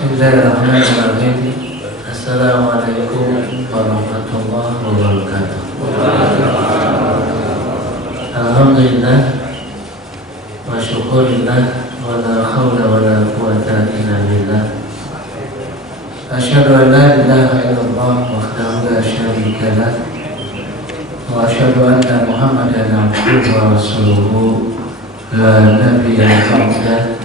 Bismillahirrahmanirrahim. Assalamualaikum warahmatullahi wabarakatuh. Alhamdulillah wa syukurillah wa la hawla wa la quwwata illa billah. Asyhadu an la ilaha illallah wahdahu la syarika lah wa asyhadu anna Muhammadan abduhu wa rasuluhu la nabiyya ba'dah.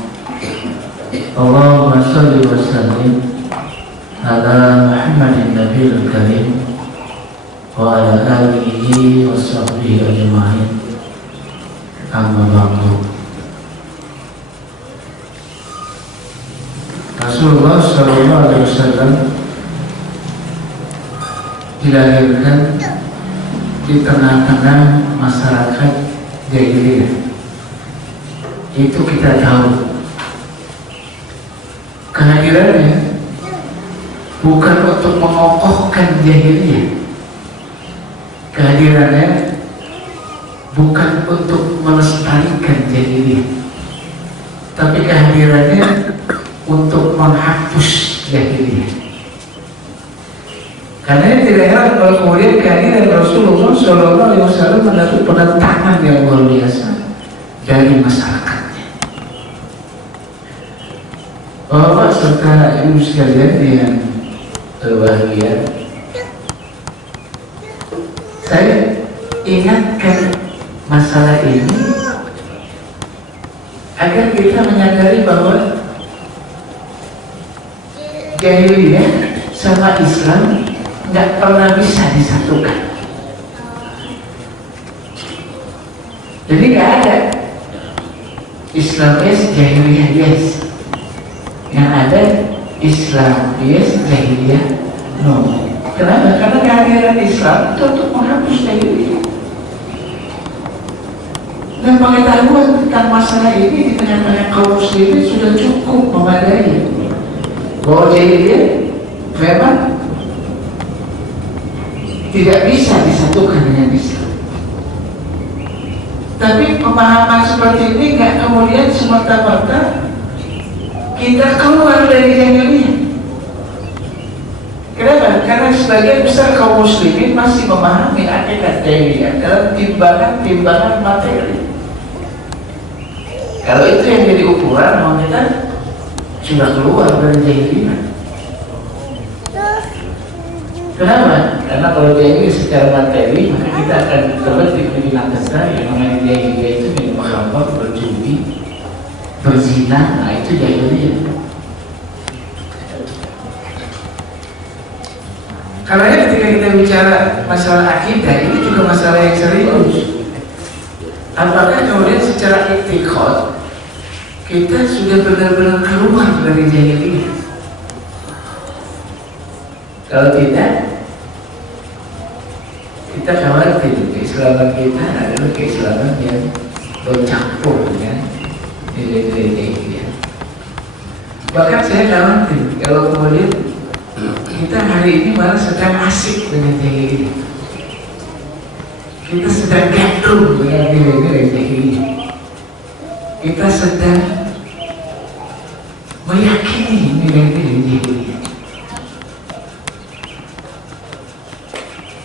Allahumma shalli wa sallim ala Muhammadin nabiyil karim wa ala alihi wa sahbihi ajma'in. Amma ba'du. Rasulullah sallallahu alaihi wasallam dilahirkan di tengah-tengah masyarakat jahiliyah. Itu kita tahu. Kehadirannya bukan untuk mengokohkan jahiliyah. Kehadirannya bukan untuk melestarikan jahiliyah, tapi kehadirannya untuk menghapus jahiliyah. Karena tidak heran kalau kemudian kehadiran Rasulullah SAW mendapat penentangan yang luar biasa dari masyarakat. Bapak serta ibu sekalian yang berbahagia, saya ingatkan masalah ini agar kita menyadari bahwa jahiliyah sama Islam nggak pernah bisa disatukan. Jadi nggak ada Islam yes, jahiliyah yes. Yang ada Islam yes, jahiliyah no. Kenapa? Karena kehadiran Islam itu untuk menghapus jahiliyah. Dan pengetahuan tentang masalah ini di tengah-tengah kaum muslimin sudah cukup memadai bahwa jahiliyah memang tidak bisa disatukan dengan Islam. Tapi pemahaman seperti ini nggak kemudian semata-mata kita keluar dari jahiliyah. Kenapa? Karena sebagian besar kaum muslimin masih memahami hakikat jahiliyah dalam timbangan materi. Kalau itu yang jadi ukuran, mau kita sudah keluar dari jahiliyah. Kenapa? Karena kalau jahiliyah secara materi, maka kita akan terbetik di lantai yang namanya jahiliyah itu minum khamr, berjudi, berzina, nah itu jahiliyah. Karena ketika kita bicara masalah akidah, ini juga masalah yang serius. Apakah kemudian secara i'tiqad kita sudah benar-benar keluar dari jahiliyah? Kalau tidak, kita khawatir keislaman kita adalah keislaman yang bercampur dengan nilai-nilai jahiliyah. Bahkan saya khawatir kalau kemudian kita hari ini malah sedang asik dengan jahiliyah. Kita sedang gandrung dengan nilai-nilai jahiliyah. Kita sedang meyakini nilai-nilai jahiliyah.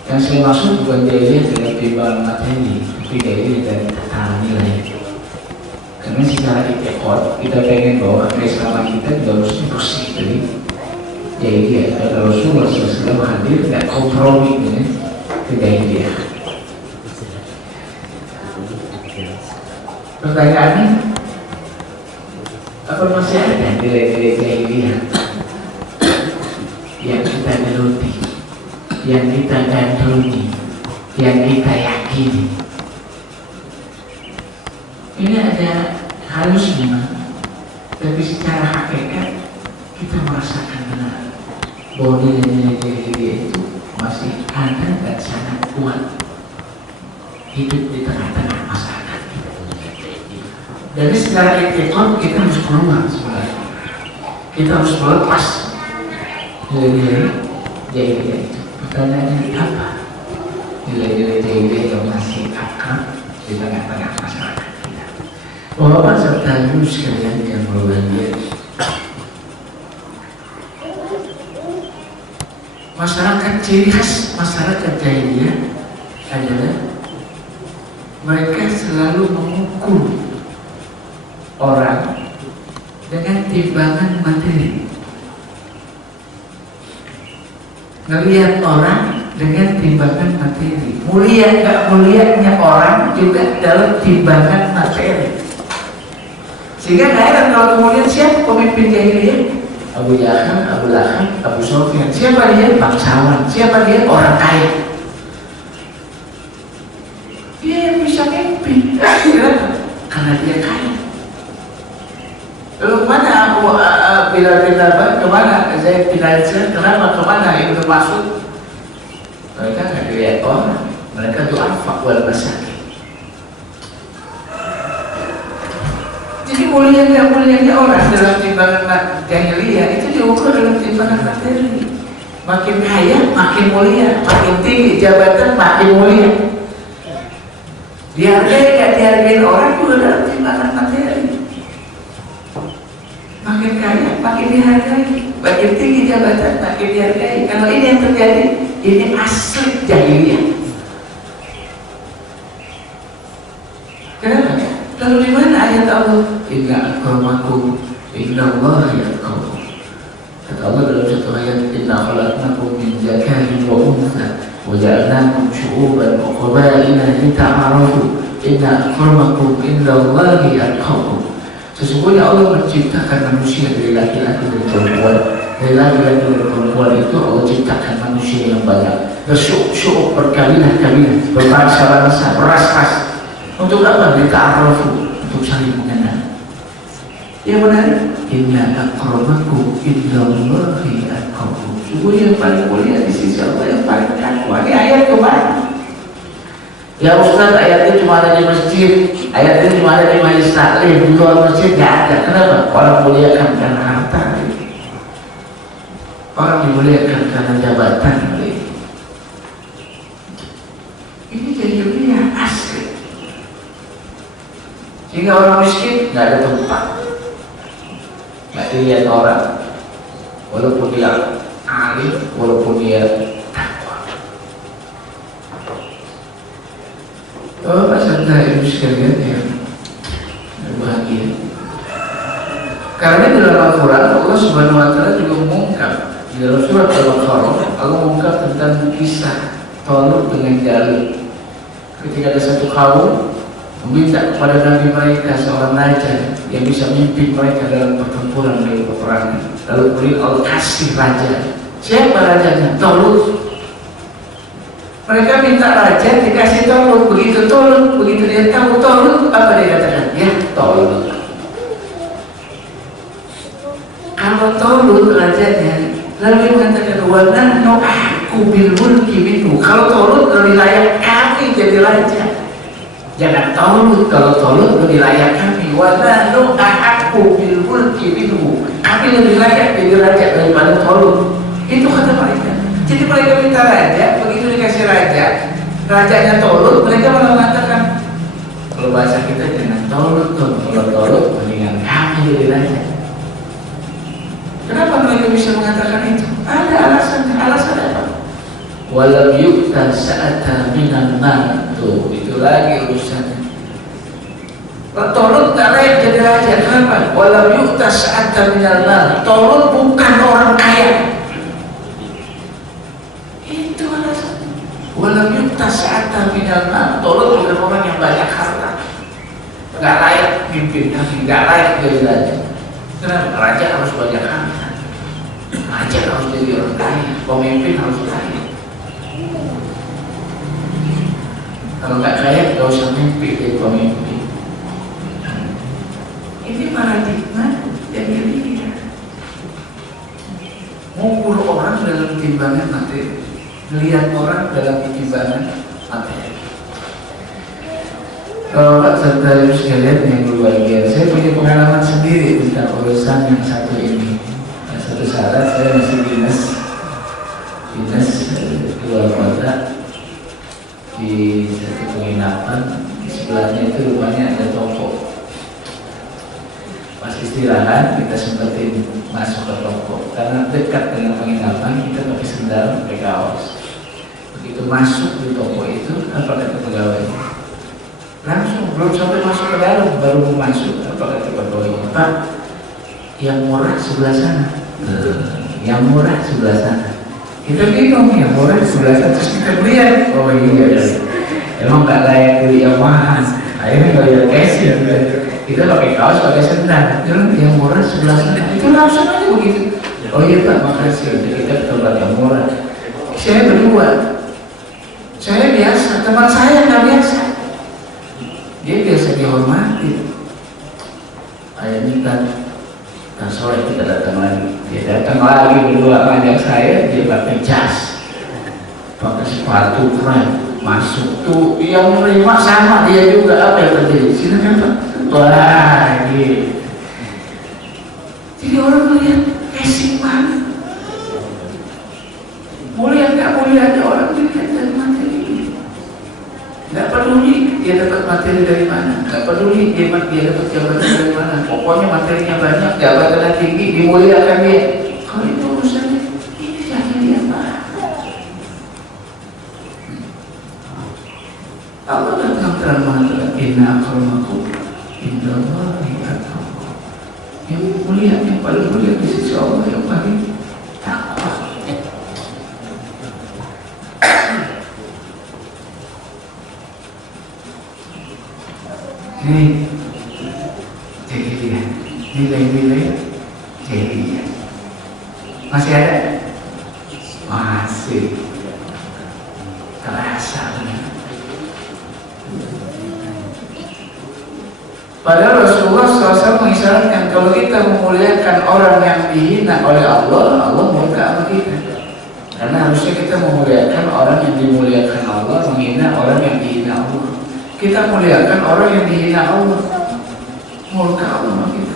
Yang saya maksud bukan jahiliyah dengan timbangan materi, tapi jahiliyah dari tata nilai. Karena secara i'tiqad kita pengen bahwa keislaman kita juga harus bersih dari jahiliyah. Karena Rasulullah SAW hadir dan kompromi dengan jahiliyah. Pertanyaannya, apa masih ada nilai-nilai jahiliyah yang kita geluti, yang kita gandrungi, yang kita yakini? Ini ada halus memang, tapi secara hakikat kita merasakan benar bahwa nilai-nilai jahiliyah itu masih ada dan sangat kuat hidup di tengah-tengah masyarakat. Jadi secara i'tiqad kita harus keluar sebenarnya. Kita harus melepas nilai-nilai jahiliyah itu. Pertanyaannya apa? Nilai-nilai jahiliyah yang masih akrab di tengah-tengah masyarakat kita. Bapak serta ibu sekalian yang berbahagia, ciri khas masyarakat jahiliyah adalah mereka selalu mengukur orang dengan timbangan materi, ngelihat orang dengan timbangan materi. Mulia nggak mulianya orang juga dalam timbangan materi. Sehingga nggak heran kalau kemudian siapa pemimpin jahiliyah? Abu Jahal, Abu Lahab, Abu Sufyan. Siapa dia? Bangsawan. Siapa dia? Orang kaya. Dia yang bisa mimpin. Kenapa? Karena dia kaya. Lalu kemana Abu Bilal bin Rabah? Kemana Zaid bin Harithah? Kenapa? Kemana Ibnu Mas'ud? Mereka nggak dilihat orang. Mereka du'afa wal masakin. Jadi mulianya orang dalam timbangan jahiliyah itu diukur dalam timbangan materi. Makin kaya, makin mulia. Makin tinggi jabatan, makin mulia. Dihargai gak dihargai orang juga dalam timbangan materi. Makin kaya, makin dihargai. Makin tinggi jabatan, makin dihargai. Kalau ini yang terjadi, ini asli jahiliyah. Kenapa? Lalu di mana ayat Allah? Inna akramakum innallaha yatqakum. Kata Allah dalam satu ayat, Inna khalaqnakum min dzakarin wa untha wa ja'alnakum syu'uban wa qabaila lita'arafu. Inna akramakum innallaha yatqakum. Sesungguhnya Allah menciptakan manusia dari laki-laki dan perempuan. Dari laki-laki dan perempuan itu Allah ciptakan manusia yang banyak. Bersyu'ub, berkabilah-kabilah, berbangsa-bangsa, beras-ras. Untuk apa? Lita'arafu, untuk saling mengenal. Yang menarik, inna akramakum indallahi atqakum. Sungguh yang paling mulia di sisi Allah yang paling takwa. Ini ayat kemana? Ya Ustaz, ayatnya cuma ada di masjid, ayatnya cuma ada di majelis taklim, di luar masjid nggak ada. Kenapa? Orang muliakan karena harta, orang dimuliakan karena jabatan. Ini jahiliyah asli. Sehingga orang miskin nggak ada tempat. Nggak dilihat orang, walaupun dia alim, walaupun dia takwa. Bapak serta ibu sekalian yang berbahagia. Karena di dalam Al-Quran Allah Subhanahu Wa Taala juga mengungkap di dalam surat Al-Baqarah, Allah mengungkap tentang kisah Talut dengan Jalut. Ketika ada satu kaum meminta kepada Nabi mereka seorang raja yang bisa memimpin mereka dalam pertempuran dari peperangan. Lalu kemudian Allah kasih raja. Siapa rajanya? Talut. Mereka minta raja dikasih Talut. Begitu Talut, begitu dia tahu Talut, apa dia katakan? Ya Talut. Kalau Talut rajanya, lalu dia mengatakan wanahnu ahku bil mulki minhu. Kalau Talut lebih layak kami jadi raja. Jangan Talut, kalau Talut lebih layak kami. Wanahnu ahku bil mulki minhu. Kami lebih layak jadi raja daripada Talut. Itu kata mereka. Jadi mereka minta raja, begitu dikasih raja, rajanya Talut, mereka malah mengatakan, kalau bahasa kita jangan Talut, kalau Talut mendingan kami jadi raja. Kenapa mereka bisa mengatakan itu? Ada alasannya. Alasan apa? Walam yukta sa'ata minan mal. Tuh, itu lagi urusannya. Talut tak layak jadi raja. Kenapa? Walam yukta sa'ata minan mal. Talut bukan orang kaya. Itu alasannya. Walam yukta sa'ata minan mal. Talut bukan orang yang banyak harta. Gak layak pimpin kami, gak layak jadi raja. Kenapa? Raja harus banyak harta. Raja harus jadi orang kaya. Pemimpin harus kaya. Kalau nggak kaya, nggak usah mimpi jadi pemimpin. Ini paradigma yang berbeda. Mengukur orang dalam timbangan materi, melihat orang dalam timbangan materi. Bapak serta ibu sekalian yang berbahagia, saya punya pengalaman sendiri tentang urusan yang satu ini. Satu saat saya masih dinas keluar kota di satu penginapan. Di sebelahnya itu rumahnya ada toko. Pas istirahat kita sempetin masuk ke toko karena dekat dengan penginapan, kita pakai sendal, pakai kaos. Begitu masuk di toko itu, apa kata pegawainya? Langsung, belum sampai masuk ke dalam, baru mau masuk, apa kata pegawainya? Pak, yang murah sebelah sana. Yang murah sebelah sana. Kita bingung, yang murah sebelah sana. Terus kita lihat, oh iya, emang gak layak beli yang mahal. Akhirnya gak lihat casing. Kita pakai kaos, pakai sendal. Yang murah sebelah sana. Itu langsung aja begitu. Oh iya Pak, makasih. Kita ke tempat yang murah. Saya berdua. Saya biasa, teman saya nggak biasa. Dia biasa dihormati. Ayah minta, sore kita datang lagi. Dia datang lagi berdua ngajak saya, dia pakai jas, pakai sepatu keren, masuk tuh yang menerima sama dia juga. Apa yang terjadi? Silakan Pak. Wah, gitu. Jadi orang melihat casing banget. Mulia nggak mulianya orang dilihat dari materi. Nggak peduli dia dapat materi dari mana, nggak peduli dia dapat jabatan dari mana. Pokoknya materinya banyak, jabatannya tinggi, dimuliakan dia. Kalau itu urusannya, ini jangan dia Pak. Allah datang terang mengatakan inna akramakum indallahi atqakum. Yang mulia, yang paling mulia di sisi Allah yang paling takwa. Ini jahiliyah, nilai-nilai jahiliyah. Masih ada? Masih terasa. Padahal Rasulullah SAW mengisyaratkan kalau kita memuliakan orang yang dihina oleh Allah, Allah murka sama kita. Karena harusnya kita memuliakan orang yang dimuliakan Allah, menghina orang yang dihina Allah. Kita muliakan orang yang dihina Allah, murka Allah sama kita.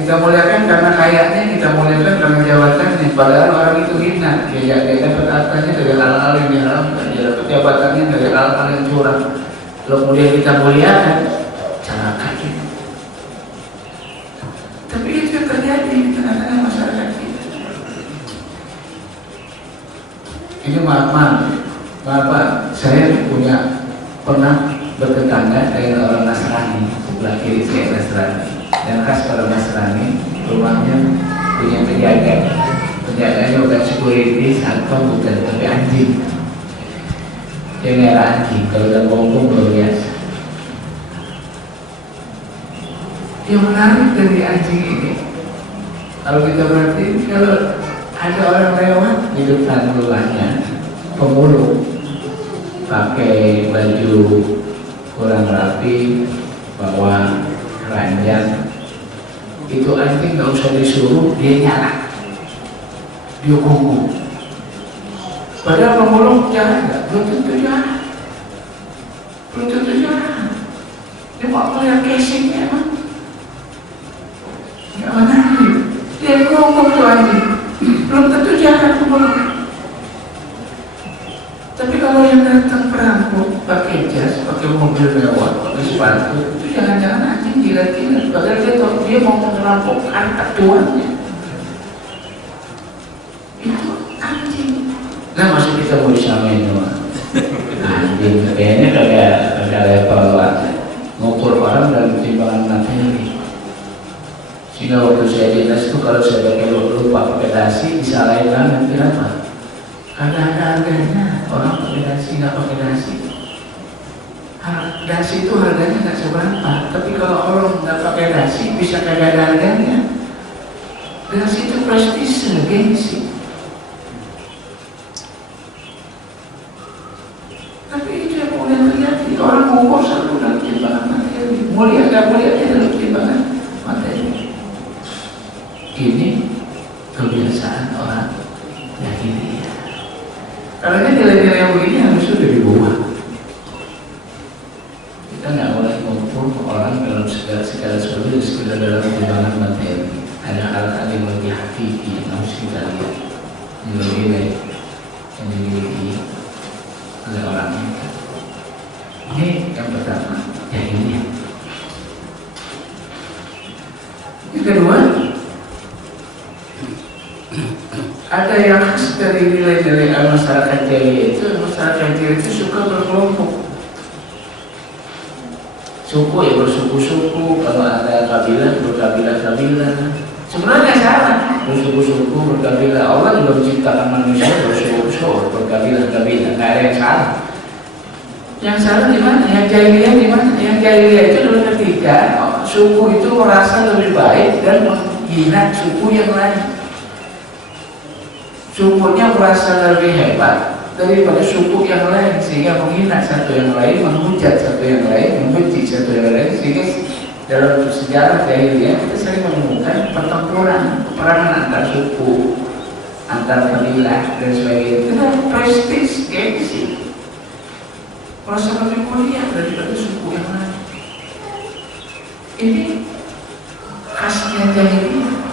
Kita muliakan karena kayaknya, kita muliakan karena jabatannya. Padahal orang itu hina, dia dapat hartanya dari hal-hal yang diharamkan, dia dapat jabatannya dari hal-hal yang curang. Lalu kemudian kita muliakan, celaka kita. Tapi itu yang terjadi di tengah-tengah masyarakat kita. Ini maaf, saya pernah bertetangga dengan orang Nasrani, sebelah kiri saya Nasrani. Dan khas orang Nasrani, rumahnya punya penjaga. Penjaganya bukan security, satpam bukan, tapi anjing. Dia merah anjing, kalau udah ngomong luar biasa. Yang menarik dari anjing ini, kalau kita perhatiin, kalau ada orang lewat di depan rumahnya, pemulung, pakai baju kurang rapi, bawa keranjang, itu anjing nggak usah disuruh, dia nyala, dia gugup. Padahal pemulung jalan nggak, belum tentu jalan. Dia mau melihat casingnya emang, nggak menarik. Dia gugup tuh anjing, belum tentu jalan pemulung. Tapi kalau yang datang perampok, pakai jas, pakai mobil mewah, pakai sepatu, itu jangan-jangan anjing gila-gila. Padahal dia tahu dia mau merampok harta tuannya. Itu anjing. Nah, masih kita mau disamain sama anjing. Kayaknya kagak level banget. Ngukur orang dalam timbangan materi. Sehingga waktu saya dinas itu kalau saya pakai lupa pakai dasi, disalahin banget. Kenapa? Karena ada harganya. Orang pakai dasi, nggak pakai dasi. Dasi itu harganya nggak seberapa. Tapi kalau orang nggak pakai dasi, bisa kagak ada harganya. Dasi itu prestise, gengsi. Tapi itu yang mulai terjadi. Orang ngukur selalu dalam timbangan materi. Mulia nggak mulia dalam timbangan materi. Ini kebiasaan orang jahiliyah. Karena nilai-nilai yang begini harus sudah dibuang. Kita nggak boleh mengukur orang dalam segala sesuatu sekedar dalam timbangan materi. Ada hal-hal yang lebih hakiki yang harus kita lihat, nilai-nilai yang dimiliki oleh orang itu. Ini yang pertama, jahiliyah. Yang kedua, Ada yang khas dari nilai-nilai masyarakat jahiliyah itu, masyarakat jahiliyah itu suka berkelompok. Suku ya bersuku-suku, kalau ada kabilah berkabilah-kabilah. Sebenarnya salah, bersuku-suku berkabilah. Allah juga menciptakan manusia bersuku-suku berkabilah-kabilah. Nggak ada yang salah. Yang salah di mana? Yang jahiliyah di mana? Yang jahiliyah itu adalah ketika suku itu merasa lebih baik dan menghina suku yang lain. Sukunya merasa lebih hebat daripada suku yang lain, sehingga menghina satu yang lain, menghujat satu yang lain, membenci satu yang lain. Sehingga dalam sejarah jahiliyah kita sering menemukan pertempuran, peperangan antar suku, antar kabilah dan sebagainya. Itu prestis, gengsi, merasa lebih mulia daripada suku yang lain. Ini khasnya jahiliyah.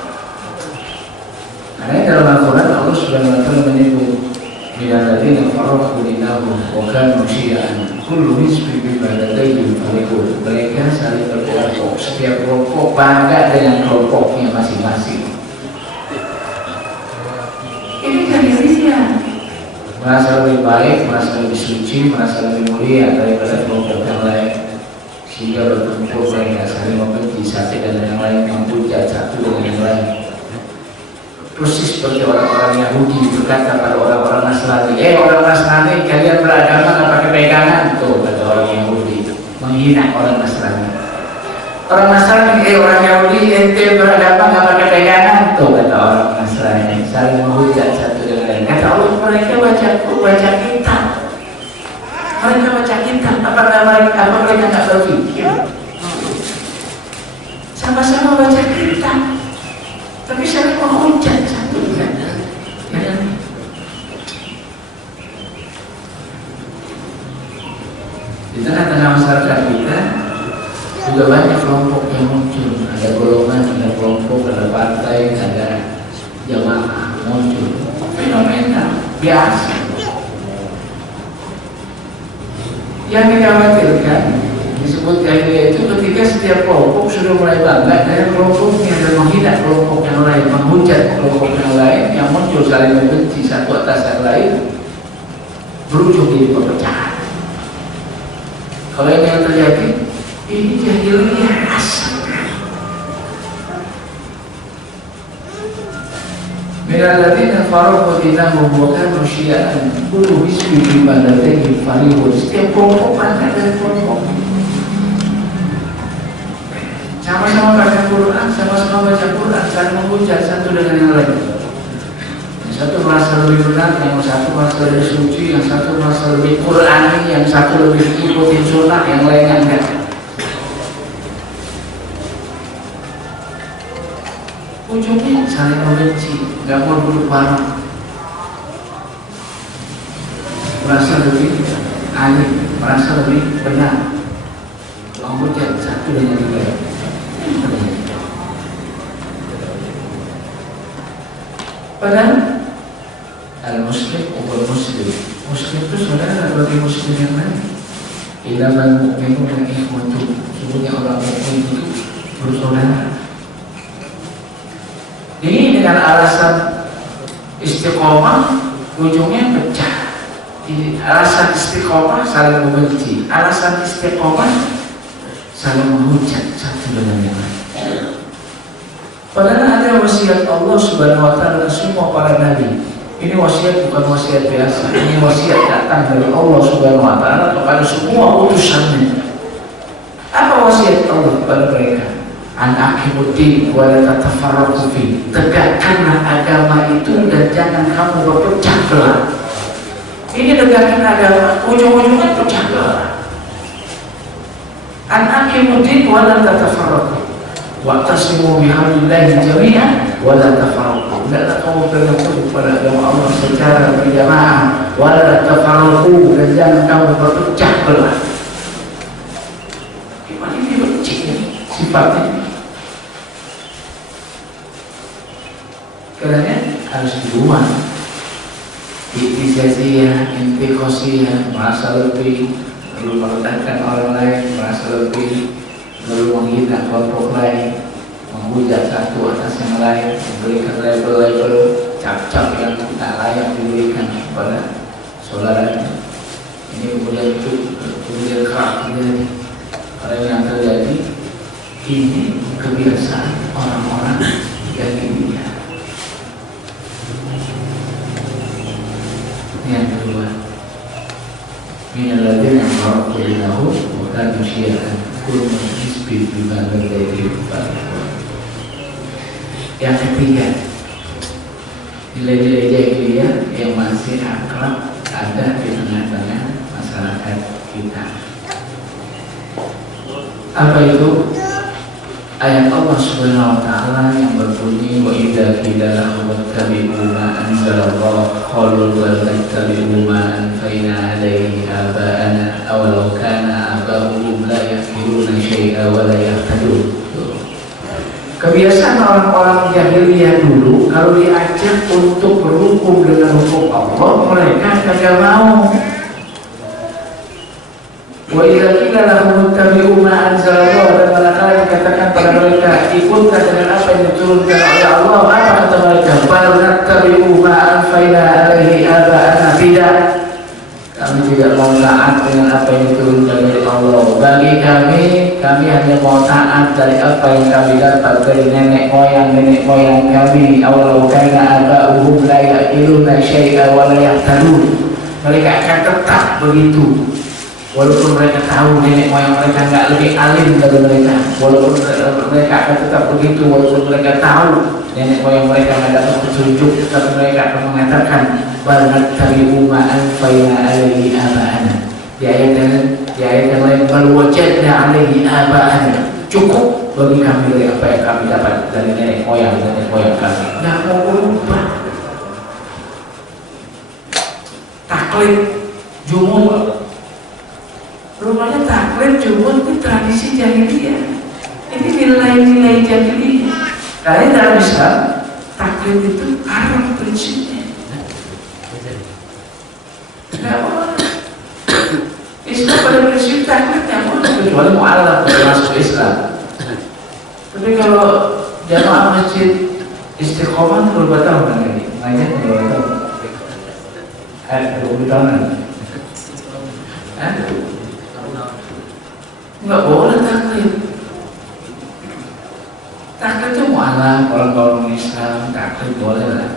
Karena dalam Al-Quran Allah Subhanahu wa Ta'ala menyebut minal ladzina farraqu dinahum wa kanu syi'an kullu hizbin bima ladaihim farihun. Mereka saling berkelompok, setiap kelompok bangga dengan kelompoknya masing-masing. Ini jahiliyah, merasa lebih baik, merasa lebih suci, merasa lebih mulia daripada kelompok yang lain, sehingga berkumpul mereka saling membenci satu dengan yang lain, menghujat satu dengan yang lain. Persis seperti orang-orang Yahudi berkata pada orang-orang Nasrani, orang Nasrani, kalian beragama nggak pakai pegangan, tuh kata orang Yahudi, menghina orang Nasrani. Orang Nasrani, orang Yahudi, ente beragama nggak pakai pegangan, tuh kata orang Nasrani, saling menghujat satu dengan lain. Kata Allah, mereka baca kitab, mereka baca kitab, apa mereka nggak berpikir? Sama-sama baca kitab, tapi saling menghujat satu dengan lain. Di tengah-tengah masyarakat kita juga banyak kelompok yang muncul. Ada golongan, ada kelompok, ada partai, ada jamaah muncul. Fenomena biasa. Yang dikhawatirkan disebut jahiliyah itu ketika setiap kelompok sudah mulai bangga dengan kelompoknya dan menghina kelompok yang lain, menghujat kelompok yang lain, yang muncul saling membenci satu atas yang lain, berujung jadi perpecahan. Kalau ini yang terjadi, ini jahiliyah asal. Minal ladzina farraqu dinahum wa kanu syi'an kullu hizbin bima ladaihim farihun. Setiap kelompok bangga dari kelompok. Sama-sama baca Quran, sama-sama baca Quran, saling menghujat satu dengan yang lain. Yang satu merasa lebih benar, yang satu merasa lebih suci, yang satu merasa lebih Qurani, yang satu lebih ikutin sunnah, yang lainnya enggak. Ujungnya saling membenci, nggak mau duduk bareng, merasa lebih alim, merasa lebih benar, menghujat satu dengan yang lain. Padahal al-muslim bukan muslim. Muslim itu saudara bagi muslim yang lain. Ilaman mu'minu dan ikhwatu. Sebenarnya orang mukmin itu bersaudara. Ini dengan alasan istiqomah ujungnya pecah. Jadi alasan istiqomah saling membenci, alasan istiqomah saling menghujat satu dengan yang lain. Padahal ada wasiat Allah Subhanahu wa Ta'ala semua para nabi. Ini wasiat bukan wasiat biasa. Ini wasiat datang dari Allah Subhanahu wa Ta'ala kepada semua utusannya. Apa wasiat Allah kepada mereka? An aqimuddin wa la tatafarraqu fi. Tegakkanlah agama itu dan jangan kamu berpecah belah. Ini tegakkan agama, ujung-ujungnya pecah belah. An aqimuddin wa la tatafarraqu. Wa'tasimu bihablillahi jami'an wa la tafarraqu. Hendaklah kamu pegang teguh pada agama Allah secara berjamaah, wa la tafarraqu, dan jangan kamu berpecah belah. Gimana ini benci sifatnya? Karena harus dibuang. Ikhtisasiyah, intiqasiyah, merasa lebih, lalu merendahkan orang lain, merasa lebih, lalu menghina kelompok lain, menghujat satu atas yang lain, memberikan label-label cap-cap yang tidak layak diberikan kepada saudaranya. Ini kemudian kerak terjadi. Karena yang terjadi ini kebiasaan orang-orang yang dunia. Yang kedua, minalladin yang marah kulinahu bukan musyiakan kulun hisbi bima berdiri. Yang ketiga, nilai-nilai jahiliyah yang masih akrab ada di tengah-tengah masyarakat kita. Apa itu? Ayat Allah Subhanahu wa taala yang berbunyi wa idza qila lahum ittabi'u ma anzalallahu qalu bal nattabi'u ma anfayna 'alaihi aba'ana aw law kana aba'uhum la yaqiluna syai'a wa la yahtadun. Kebiasaan orang-orang jahiliyah dulu kalau diajak untuk berhukum dengan hukum Allah, mereka tidak mau. Wa idza qila lahum ittabi'u ma anzalallahu, dan manakala dikatakan pada mereka ikutlah dengan apa yang diturunkan oleh Allah, apa kata mereka? Bal nattabi'u ma anfayna 'alaihi aba'ana, tidak, kami tidak mau taat dengan apa yang diturunkan oleh Allah. Bagi kami hanya mau taat dari apa yang kami dapat dari nenek moyang kami. Awalau kana aba'uhum la ya'qiluna syai'a wa la yahtadun. Mereka akan tetap begitu, walaupun mereka tahu nenek moyang mereka nggak lebih alim dari mereka. Walaupun mereka akan tetap begitu, walaupun mereka tahu nenek moyang mereka nggak dapat petunjuk, tapi mereka akan mengatakan bal nattabi'u ma anfayna 'alaihi aba'ana. Di ayat yang lain bal wajadna 'alaihi aba'ana, cukup bagi kami dari apa yang kami dapat dari nenek moyang kami. Nggak mau berubah. Taklid jumhur, rumahnya taklid jumhur itu tradisi jahiliyah. Ini nilai-nilai jahiliyah. Karena dalam Islam taklid itu haram prinsipnya. Tidak boleh. Islam pada prinsip taklid tidak boleh, kecuali mu'alaf masuk Islam. Tapi kalau jamaah masjid Istiqomah berapa tahun lagi? Ngajar berapa tahun? 20 tahunan. Nggak boleh taklid. Taklid itu mu'alaf, orang Islam taklid boleh lah.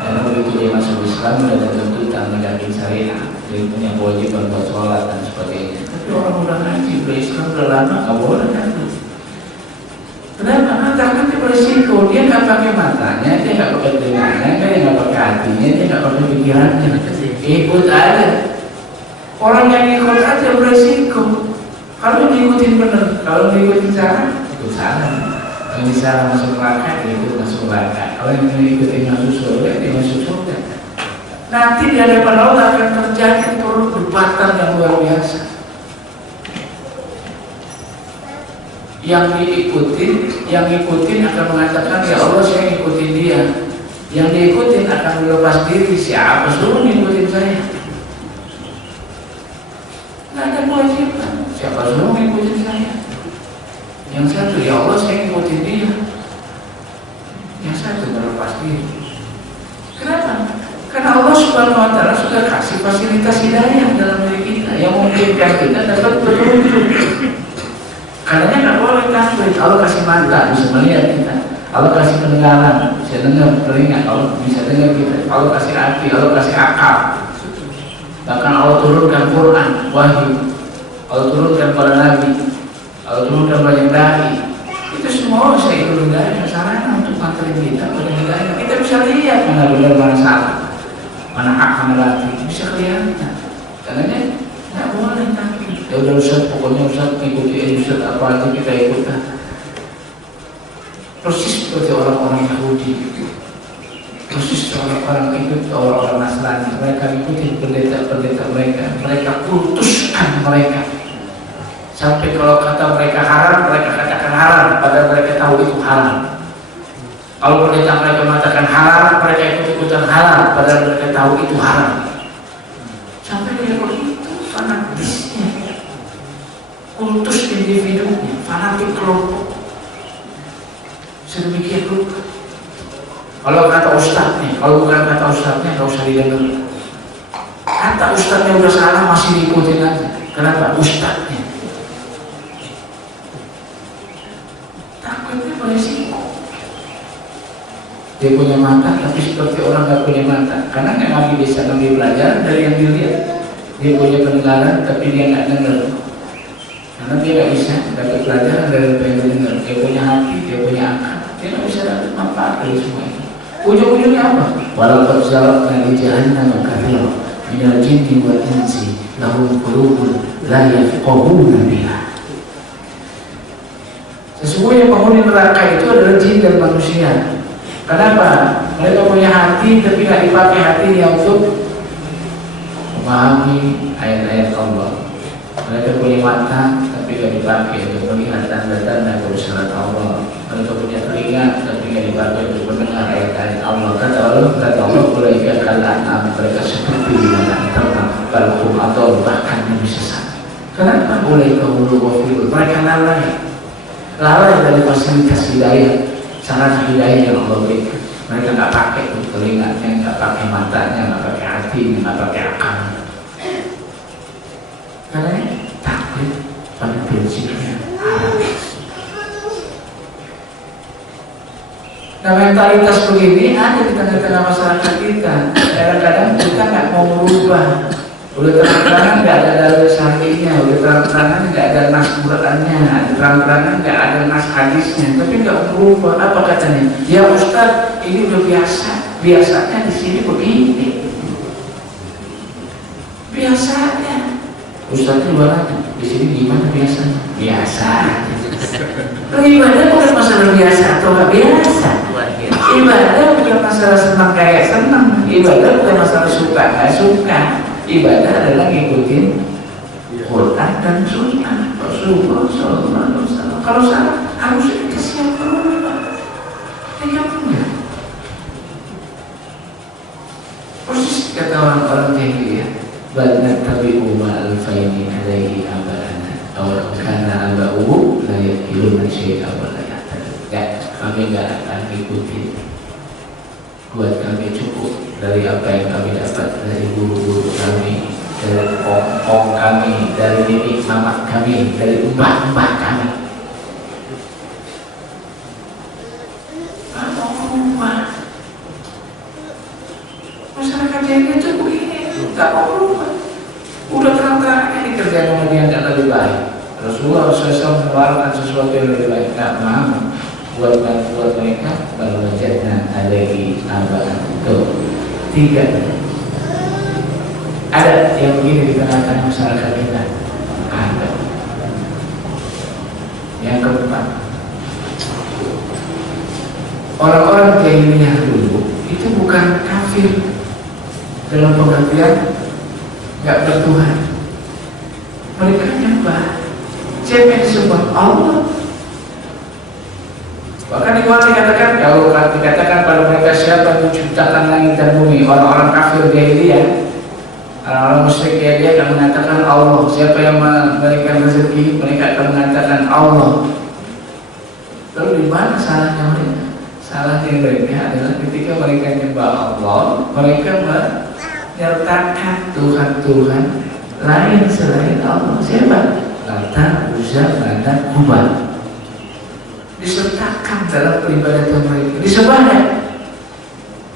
Karena begitu dia masuk Islam sudah tentu tak menjamin syariat, dia punya kewajiban buat sholat dan sebagainya. Tapi orang udah ngaji berislam udah lama nggak boleh taklid. Kenapa? Karena taklid itu berisiko. Dia nggak pakai matanya, dia nggak pakai telinganya, dia nggak pakai hatinya, dia nggak pakai pikirannya. Ikut aja. Orang yang ikut aja berisiko. Kalau diikutin benar, kalau diikutin salah, itu salah. Kalau misalnya masuk neraka, itu masuk neraka. Kalau yang mengikuti masuk surga, dia masuk surga. Nanti di hadapan Allah akan terjadi turun perdebatan yang luar biasa. Yang ngikutin akan mengatakan, ya Allah saya ngikutin dia. Yang diikutin akan melepas diri, siapa suruh ngikutin saya? Nggak ada kewajiban, siapa suruh ngikutin saya? Yang satu, ya Allah saya ngikutin dia. Yang satu berlepas diri. Kenapa? Karena Allah Subhanahu wa taala sudah kasih fasilitas hidayah dalam diri kita yang memungkinkan kita dapat petunjuk. Karena nggak boleh taklid. Allah kasih mata bisa melihat kita, Allah kasih pendengaran bisa dengar, telinga Allah bisa dengar kita, Allah kasih hati, Allah kasih akal. Bahkan Allah turunkan Quran, wahyu, Allah turunkan para nabi, Allah turunkan banyak dai. Itu semua saya ikut hidayah, sarana untuk materi kita pada hidayah. Kita bisa lihat mana benar mana salah, mana hak mana lagi, bisa kelihatan. Karena nggak boleh taklid. Ya udah Ustaz, pokoknya Ustaz ikuti Ustaz apa aja kita ikutan. Persis seperti orang-orang Yahudi, persis orang-orang ikut orang-orang Nasrani. Mereka ikuti pendeta-pendeta mereka kultuskan mereka. Sampai kalau kata mereka haram, mereka katakan haram, padahal mereka tahu itu haram. Kalau pendeta mereka mengatakan halal, mereka ikut-ikutan halal, padahal mereka tahu itu haram. Sampai level itu fanatisnya, kultus individunya, fanatik kelompok, sedemikian rupa. Kalau kata ustadznya, kalau bukan kata ustadznya nggak usah didengar. Kata ustadznya udah salah masih diikutin aja. Kenapa? Ustadznya. Takutnya beresiko. Dia punya mata tapi seperti orang nggak punya mata, karena nggak bisa ngambil pelajaran dari yang dilihat. Dia punya pendengaran tapi dia nggak dengar, karena dia nggak bisa dapat pelajaran dari apa yang dia dengar. Dia punya hati, dia punya akal, dia nggak bisa dapat manfaat dari semua itu. Ujung-ujungnya apa? Walaupun zarabna li jahannama katsiran minal jinni wal insi lahum qulubun la yafqahuna biha. Sesungguhnya penghuni neraka itu adalah jin dan manusia. Kenapa? Mereka punya hati tapi nggak dipakai hatinya untuk memahami ayat-ayat Allah. Mereka punya mata tapi nggak dipakai untuk melihat tanda-tanda kebesaran Allah. Mereka punya telinga tapi nggak dipakai untuk mendengar ayat-ayat Allah. Kata Allah, ulaika kal an'am, mereka seperti binatang ternak, balhum atau bahkan yang sesat. Kenapa? Ulaika humul ghafilun, mereka lalai dari fasilitas hidayah. Sarana hidayah yang Allah berikan, mereka nggak pakai telinganya, nggak pakai matanya, nggak pakai hatinya, nggak pakai akalnya. Karena takut pada prinsipnya. Nah, mentalitas begini ada di tengah-tengah masyarakat kita. Kadang-kadang kita nggak mau berubah. Udah terang-terangan nggak ada dalil sahihnya, udah terang-terangan nggak ada nas Qur'annya, terang-terangan nggak ada nas hadisnya, tapi nggak berubah. Apa katanya? Ya Ustaz, ini udah biasa. Biasanya di sini begini. Biasanya. Ustaznya gimana? Di sini gimana biasanya? Biasa. Ibadah bukan masalah biasa atau nggak biasa. Ibadah bukan masalah senang kayak senang. Ibadah bukan masalah suka nggak suka. Ibadah adalah ngikutin Quran dan Sunnah Rasulullah SAW. Kalau salah harus dikasih berubah. Tidak punya. Persis kata orang-orang jahiliyah, bal nattabi'u ma'al faini alaihi aba'ana aw kana aba'u la yaqiluna syai'a wa la yahtadun. Ya, kami enggak akan ikuti. Buat kami cukup dari apa yang kami dapat dari guru-guru kami, dari om kami, dari nenek mama kami, dari mbah-mbah kami. Apa berubah? Masyarakat yang itu begini, tak mau berubah. Udah terang-terangan ini kerjaan sama dia nggak lebih baik. Rasulullah SAW menawarkan sesuatu yang lebih baik, nggak mau. Buat mereka baru wajadna alaihi aba'an. Tuh, 3. Ada yang begini di tengah-tengah masyarakat kita. Ada. Yang keempat, orang-orang jahiliyah dulu itu bukan kafir dalam pengertian nggak bertuhan. Mereka nyembah. Siapa yang disembah? Allah. Bahkan di Quran dikatakan, kalau dikatakan pada mereka siapa yang menciptakan langit dan bumi, orang-orang kafir jahiliyah, orang-orang musyrik jahiliyah akan mengatakan Allah. Siapa yang memberikan rezeki, mereka akan mengatakan Allah. Lalu di mana salahnya mereka? Salahnya mereka adalah ketika mereka menyembah Allah, mereka menyertakan Tuhan-Tuhan lain selain Allah. Siapa? Lata, Uzza, Manat, Hubal. Disertakan dalam peribadatan mereka. Disembah ya?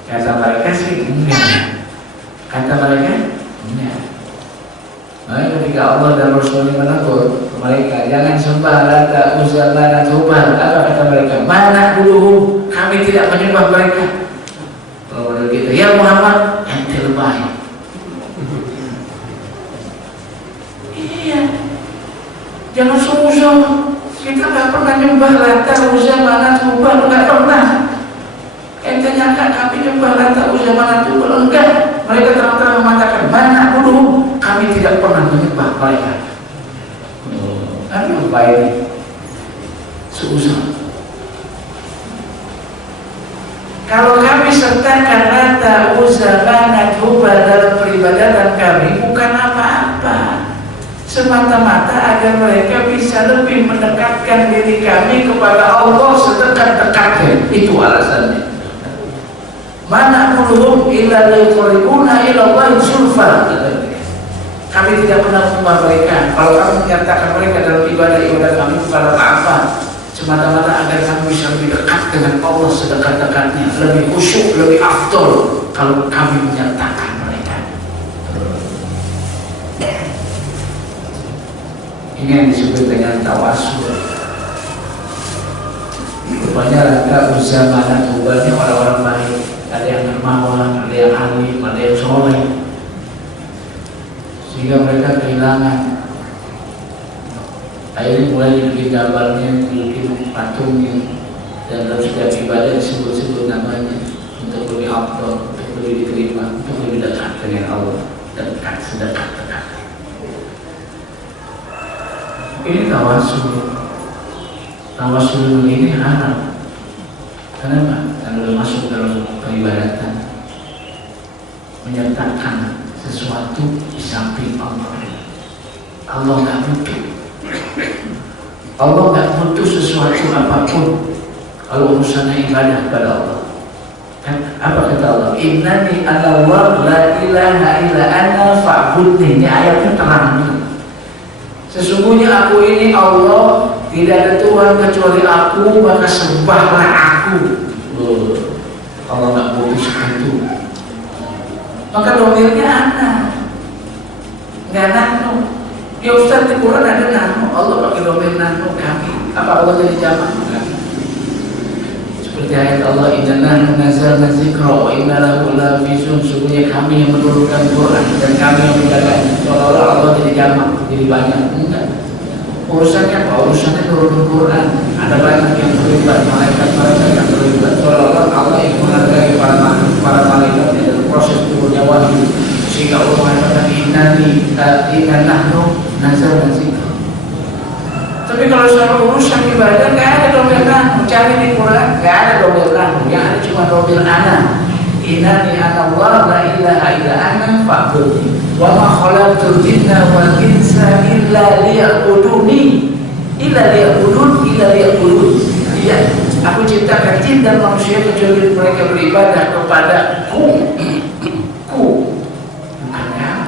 Kata mereka sih enggak. Kata mereka enggak. Maka ketika Allah dan Rasulnya menegur mereka, jangan sembah Lata, Uzza, Manat, Hubal. Apa kata mereka? Mana dulu kami tidak menyembah mereka. Kalau menurut kita, ya Muhammad, ente lebay. Iya. Jangan sungguh-sungguh. Kita nggak pernah nyembah Lata, Uzza, Manat, Hubal, nggak pernah. Ente nyangka kami nyembah Lata, Uzza, Manat, Hubal? Enggak. Mereka terang-terang mengatakan, mana dulu kami tidak pernah menyembah mereka. Aduh, baik. Susah. Kalau kami sertakan Lata, Uzza, Manat, Hubal dalam peribadatan kami, bukan apa-apa. Semata-mata agar mereka bisa lebih mendekatkan diri kami kepada Allah sedekat-dekatnya. Itu alasannya. Mana quluhum illa liqaribuna ila Allah zulfa. Kami tidak pernah menyembah mereka. Kalau kamu menyertakan mereka dalam ibadah kami bukan apa-apa, semata-mata agar kamu bisa lebih dekat dengan Allah sedekat-dekatnya, lebih khusyuk, lebih afdol kalau kami menyertakan mereka. Ini yang disebut dengan tawasul. Rupanya rangka usaha mana tubuhnya orang-orang baik, ada yang dermawan, ada yang alim, ada yang soleh, sehingga mereka kehilangan. Akhirnya mulai dibikin gambarnya, dibikin patungnya, dan dalam setiap ibadah disebut-sebut namanya untuk lebih afdal, untuk lebih diterima, untuk lebih dekat dengan Allah, dekat sedekat-dekat. Ini tawasul. Tawasul ini haram. Kenapa? Karena sudah masuk dalam peribadatan, menyertakan sesuatu di samping Allah. Allah nggak butuh. Allah nggak butuh sesuatu apapun kalau urusannya ibadah kepada Allah. Kan apa kata Allah? Innani anallah la ilaha illa ana fa'budni. Ini ayatnya terang. Sesungguhnya aku ini Allah, tidak ada Tuhan kecuali aku, maka sembahlah aku. Allah nggak butuh sesuatu. Maka domirnya anak, nggak nano. Ya Ustaz, di Quran ada nano. Allah pakai domir nano kami. Apa Allah jadi jamak? Seperti ayat Allah, inna nahnu nazzalna dzikra wa inna lahu lahafizun. Sungguhnya kami yang menurunkan Quran dan kami yang menjaganya. Seolah-olah Allah jadi jamak, jadi banyak. Enggak. Urusannya apa? Urusannya turun Quran. Ada banyak yang terlibat, malaikat yang terlibat. Seolah-olah Allah yang menghargai para malaikat dalam proses turunnya wahyu. Sehingga Allah mengatakan inna nahnu nazzalna dzikra. Tapi kalau soal urusan ibadah nggak ada domir nahnu. Cari di Quran nggak ada domir nahnu. Yang ada cuma domir ana. Innani anallah la ilaha illa ana fa'budni. Wa ma khalaqtul jinna wal insa illa liya'buduni. Illa liya'budun. Iya, aku ciptakan jin dan manusia kecuali mereka beribadah kepadaku. Bukan kamu.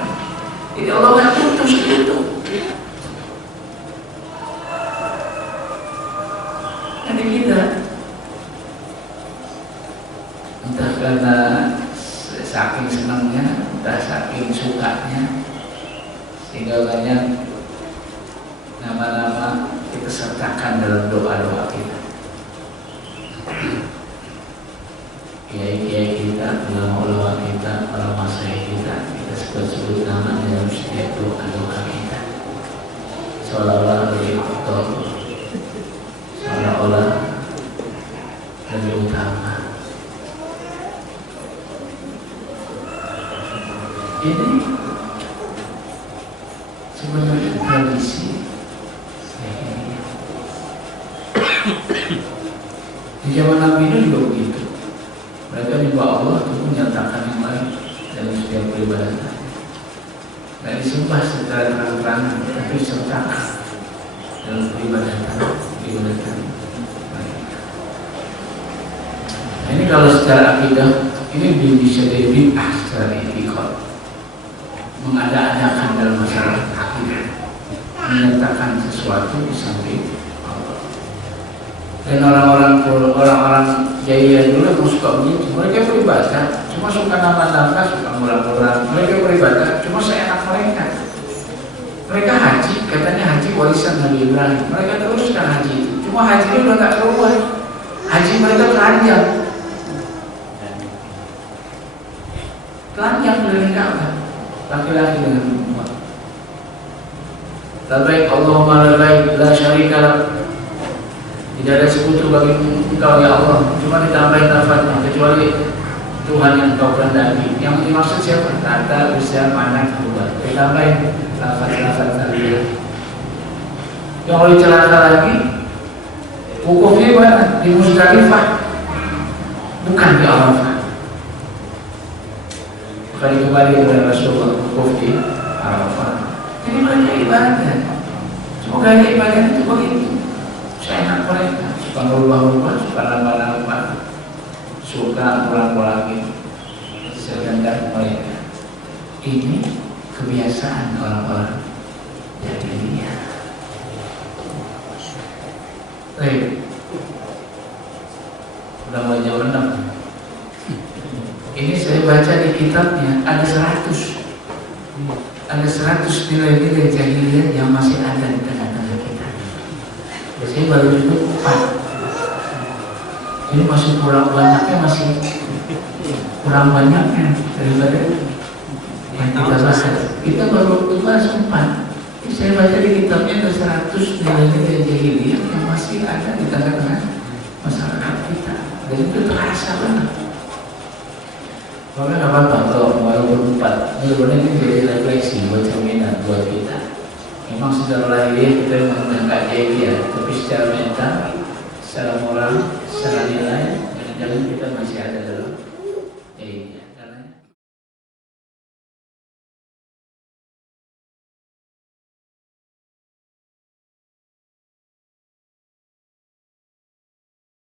Jadi Allah nggak putus itu. Nanti kita entah karena saking senangnya, entah saking sukanya, sehingga banyak nama-nama kita sertakan dalam doa-doa kita. Kiai-kiai kita, ulama-ulama kita, para masyayikh kita sebut-sebut nama dalam setiap doa-doa kita. Seolah-olah lebih afdal, seolah-olah lebih utama. Ini sebenarnya tradisi di zaman Nabi itu juga begitu. Mereka juga Allah itu menyatakan yang lain dalam setiap peribadatan. Tidak disembah secara terang-terangan, tapi sertakan dalam peribadatan. Nah, ini kalau secara akidah ini bisa jadi bid'ah secara i'tiqad. Mengada-adakan dalam masalah akidah, menyatakan sesuatu di samping Allah. Dan orang-orang jahiliyah dulu yang suka begitu. Mereka beribadah cuma suka nama-nama, suka murah-murah. Mereka beribadah cuma seenak mereka. Mereka haji, katanya haji warisan Nabi Ibrahim. Mereka teruskan haji. Cuma haji itu udah gak keluar. Haji mereka telanjang keliling Ka'bah. Laki-laki dengan perempuan. Labbaik Allahumma labbaik la syarika lak. Tidak ada sekutu bagi Engkau ya Allah. Cuma ditambahin lafaznya, kecuali Tuhan yang Kau kehendaki. Yang dimaksud siapa? Kata bisa mana keluar. Ditambahin lafaz-lafaz tadi. Yang oleh celaka lagi, wukufnya mana? Di Muzdalifah, bukan di Arafah. Kali kembali kepada Rasulullah wukuf di Arafah. Jadi mereka ibadah. Semoga ibadah itu begitu. Seenak mereka, suka merubah-rubah, suka nambah-nambah, suka pulang-pulangin, sedangkan mereka ini kebiasaan orang-orang jahiliyah. Baik, udah mau jam 6. Ini saya baca di kitabnya ada 100 nilai-nilai jahiliyah yang masih ada di tengah-tengah kita. Saya baru itu 4. Ini masih kurang banyaknya daripada yang kita baca. Kita baru bahas 4. Saya baca di kitabnya ada 100 nilai-nilai jahiliyah yang masih ada di tengah-tengah masyarakat kita. Dan itu terasa banget. Maka nggak apa-apa kalau walaupun 4, sebenarnya ini jadi refleksi buat cerminan buat kita. Memang secara lahiriah kita menggunakan jahiliyah, tapi secara mental, secara moral, secara nilai, jangan-jangan kita masih ada dalam jahiliyah.